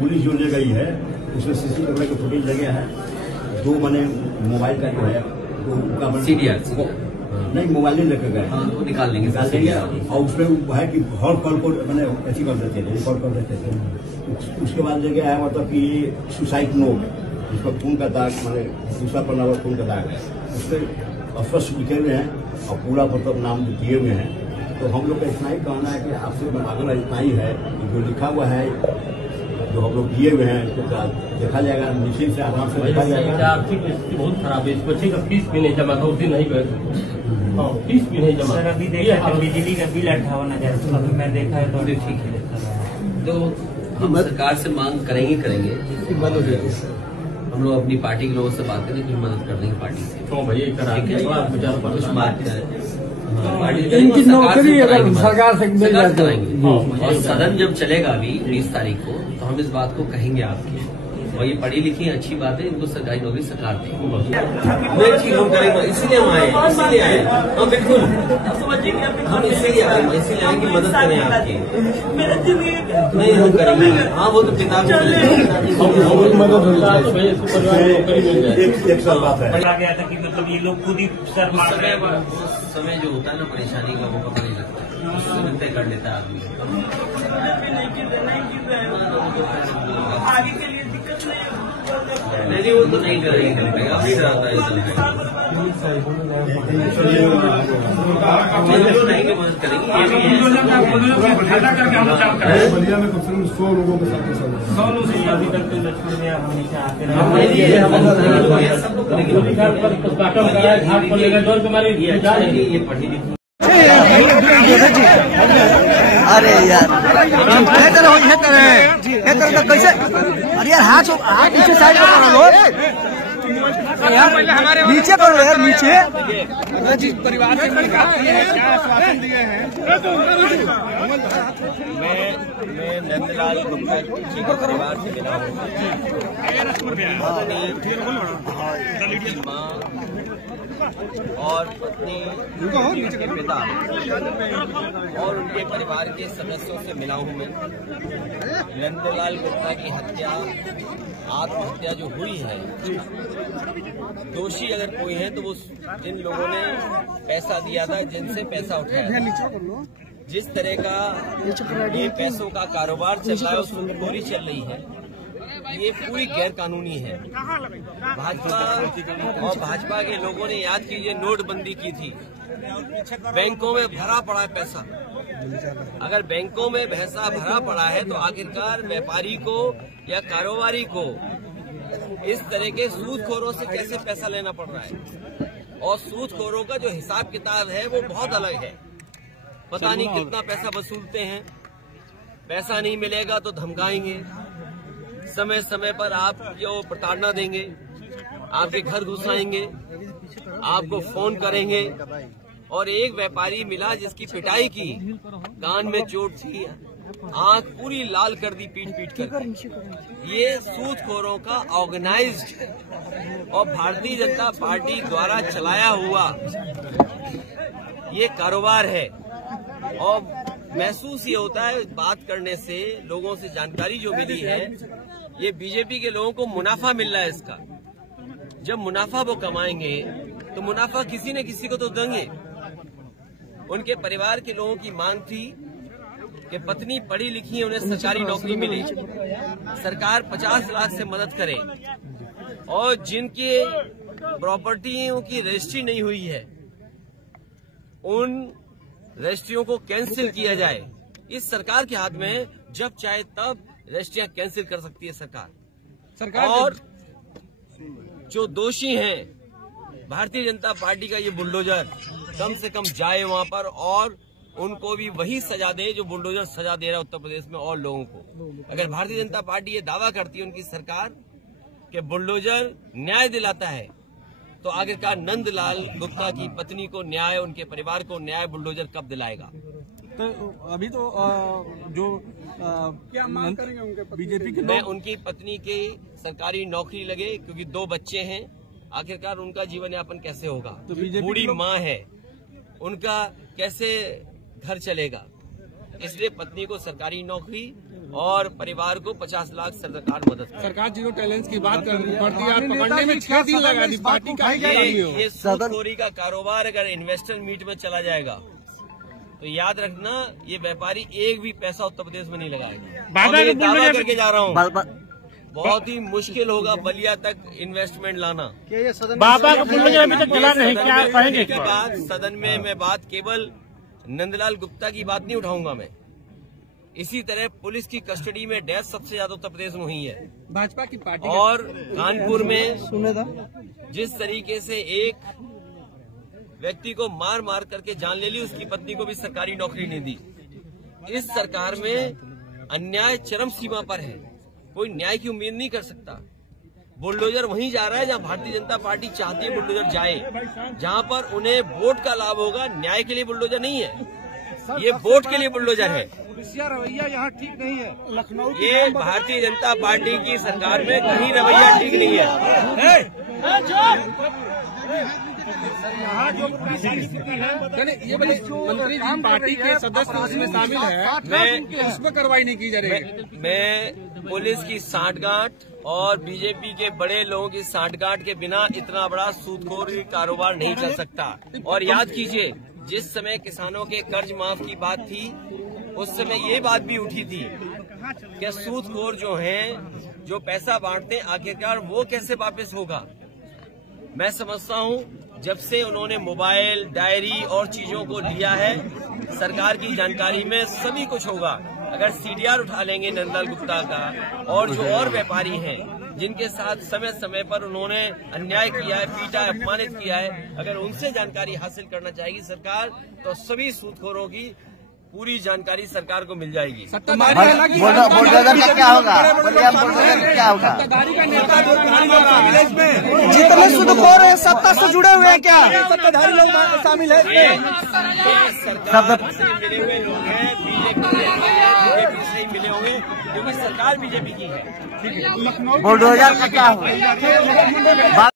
Police जो ले गई है उसमें सीसी कैमरा का फुटेज लगे है। 2 मैंने मोबाइल का जो है CDR नहीं मोबाइल ही लेकर गए, वो निकाल लेंगे और उसमें वो है कि हर कॉल को मैंने ऐसी कर देते थे, रिकॉर्ड कर देते थे। उसके बाद लेके आया मतलब कि सुसाइड नोट, उसका खून का दाग, मैंने दूसरा पन्ना हुआ खून का दाग है, उसमें स्पष्ट लिखे हुए हैं और पूरा मतलब नाम दिए हुए हैं। तो हम लोग का इतना ही कहना है कि आपसे अगला इतना ही है कि जो लिखा हुआ है, जो हम लोग दिए हुए हैं, तो देखा जाएगा, निश्चित से आराम से देखा जाएगा। आर्थिक स्थिति बहुत खराब है, इस बच्चे का फीस भी नहीं जमा था, उस दिन नहीं गए, फीस भी नहीं जमा। सर अभी देखा तो बिजली का बिल 58,000, अभी मैं देखा है तो ठीक है। तो हम सरकार से मांग करेंगे हम लोग अपनी पार्टी के लोगों से बात करें, कुछ मदद कर देंगे पार्टी से। तो भैया कुछ बात करें, इनकी नौकरी अगर सरकार से मिल जाए कराएंगे। और सदन जब चलेगा अभी 20 तारीख को, तो हम इस बात को कहेंगे आपकी। और ये पढ़ी लिखी अच्छी बात है, इनको सरकारी नौकरी सरकार देगी। ठीक हम करेंगे, इसीलिए हम आए, इसीलिए आए हम, बिल्कुल हम इसीलिए आए कि मदद करें आपकी। नहीं हम करेंगे, हाँ वो तो किताब मदद एक साल बात है, गया था कि मतलब ये लोग खुद ही सर समय जो होता है ना परेशानी का, वो पता नहीं लगता, उससे तय कर लेता है आदमी। आगे के लिए दिक्कत नहीं वो तो नहीं करेंगे, अभी रहता है नहीं मदद करेंगे। बलिया में कम से कम 100 लोगों के साथ 100 लोग से शादी करके लक्ष्मण में हमेशा आते ये पढ़ी लिखी। अरे यार कैसे, अरे यार हाथ नीचे साइड करो लोग, नीचे करो यार, नीचे। परिवार से क्या आश्वासन दिए हैं? मैं नंदलाल गुप्ता जी के परिवार से मिला हूँ। माँ और पत्नी के पिता और उनके परिवार के सदस्यों से मिला हूँ मैं। नंदलाल गुप्ता की हत्या, आत्महत्या जो हुई है, दोषी अगर कोई है तो वो जिन लोगों ने पैसा दिया था, जिनसे पैसा उठाया, जिस तरह का ये पैसों का कारोबार चल रहा है, उसमें चोरी चल रही है, ये पूरी गैर कानूनी है। भाजपा के लोगों ने, याद कीजिए, नोटबंदी की थी, बैंकों में भरा पड़ा है पैसा। अगर बैंकों में पैसा भरा पड़ा है तो आखिरकार व्यापारी को या कारोबारी को इस तरह के सूदखोरों से कैसे पैसा लेना पड़ रहा है? और सूदखोरों का जो हिसाब किताब है वो बहुत अलग है। पता नहीं कितना पैसा वसूलते हैं, पैसा नहीं मिलेगा तो धमकाएंगे, समय समय पर आपको प्रताड़ना देंगे, आपके घर घुसाएंगे, आपको फोन करेंगे। और एक व्यापारी मिला जिसकी पिटाई की, कान में चोट थी, आंख पूरी लाल कर दी पीट पीट कर। ये सूदखोरों का ऑर्गेनाइज्ड और भारतीय जनता पार्टी द्वारा चलाया हुआ ये कारोबार है। और महसूस ये होता है बात करने से, लोगों से जानकारी जो मिली है, ये बीजेपी के लोगों को मुनाफा मिल रहा है इसका। जब मुनाफा वो कमाएंगे तो मुनाफा किसी न किसी को तो देंगे। उनके परिवार के लोगों की मांग थी कि पत्नी पढ़ी लिखी है, उन्हें सरकारी नौकरी मिली, सरकार 50 लाख से मदद करे, और जिनके प्रॉपर्टियों की रजिस्ट्री नहीं हुई है उन रजिस्ट्रियों को कैंसिल किया जाए। इस सरकार के हाथ में, जब चाहे तब रजिस्ट्रियां कैंसिल कर सकती है सरकार। और जो दोषी हैं, भारतीय जनता पार्टी का ये बुलडोजर कम से कम जाए वहां पर और उनको भी वही सजा दे जो बुलडोजर सजा दे रहा है उत्तर प्रदेश में और लोगों को। अगर भारतीय जनता पार्टी ये दावा करती है उनकी सरकार कि बुलडोजर न्याय दिलाता है, तो आखिरकार नंदलाल गुप्ता की पत्नी को न्याय, उनके परिवार को न्याय बुलडोजर कब दिलाएगा? तो अभी तो जो क्या मांग करेंगे उनके बीजेपी के? मैं उनकी पत्नी की सरकारी नौकरी लगे, क्योंकि 2 बच्चे हैं, आखिरकार उनका जीवन यापन कैसे होगा? तो बूढ़ी माँ है, उनका कैसे घर चलेगा? इसलिए पत्नी को सरकारी नौकरी और परिवार को 50 लाख सरकार मदद करे। सरकार जीरो टैलेंट की बात करती है, पकड़ने में 6 दिन लगा दी पार्टी का। ये सूदखोरी का कारोबार अगर इन्वेस्टर मीट में चला जाएगा तो याद रखना ये व्यापारी एक भी पैसा उत्तर प्रदेश में नहीं लगाएगा। और ये दावा करके जा रहा हूँ बहुत ही मुश्किल होगा बलिया तक इन्वेस्टमेंट लाना। बाबा का बुलडोजर अभी तक चला नहीं, क्या कहेंगे? के बाद सदन में मैं बात केवल नंदलाल गुप्ता की बात नहीं उठाऊंगा मैं। इसी तरह पुलिस की कस्टडी में डेथ सबसे ज्यादा उत्तर प्रदेश में हुई है भाजपा की पार्टी। और कानपुर में जिस तरीके से एक व्यक्ति को मार मार करके जान ले ली, उसकी पत्नी को भी सरकारी नौकरी नहीं दी। इस सरकार में अन्याय चरम सीमा पर है, कोई न्याय की उम्मीद नहीं कर सकता। बुलडोजर वहीं जा रहा है जहां भारतीय जनता पार्टी चाहती है बुलडोजर जाए, जहां पर उन्हें वोट का लाभ होगा। न्याय के लिए बुलडोजर नहीं है, ये वोट के लिए बुलडोजर है। रवैया यहाँ ठीक नहीं है। लखनऊ ये भारतीय जनता पार्टी की सरकार में कहीं रवैया ठीक नहीं है। यहाँ जो स्थिति है, ये बड़े मंत्री जी पार्टी के सदस्य उसमें शामिल है, मैं उसमें कार्रवाई नहीं की जा रही है। मैं पुलिस की सांठगांठ और बीजेपी के बड़े लोगों की सांठगांठ के बिना इतना बड़ा सूदखोरी कारोबार नहीं चल सकता। और याद कीजिए, जिस समय किसानों के कर्ज माफ की बात थी, उस समय ये बात भी उठी थी कि सूदखोर जो हैं, जो पैसा बांटते हैं, आखिरकार वो कैसे वापस होगा। मैं समझता हूँ जब से उन्होंने मोबाइल, डायरी और चीजों को लिया है, सरकार की जानकारी में सभी कुछ होगा। अगर सीडीआर उठा लेंगे नंदलाल गुप्ता का और जो और व्यापारी हैं जिनके साथ समय समय पर उन्होंने अन्याय किया है, पीटा है, अपमानित किया है, अगर उनसे जानकारी हासिल करना चाहेगी सरकार, तो सभी सूदखोरों की पूरी जानकारी सरकार को मिल जाएगी। बुलडोजर का क्या होगा? क्या होगा? जितने सूदखोर हैं सत्ता से जुड़े हुए हैं, क्या सत्ताधारी लोग शामिल है? सरकार से मिले हुए लोग हैं, बीजेपी से ही मिले होंगे, क्योंकि सरकार बीजेपी की है। बुलडोजर का क्या होगा?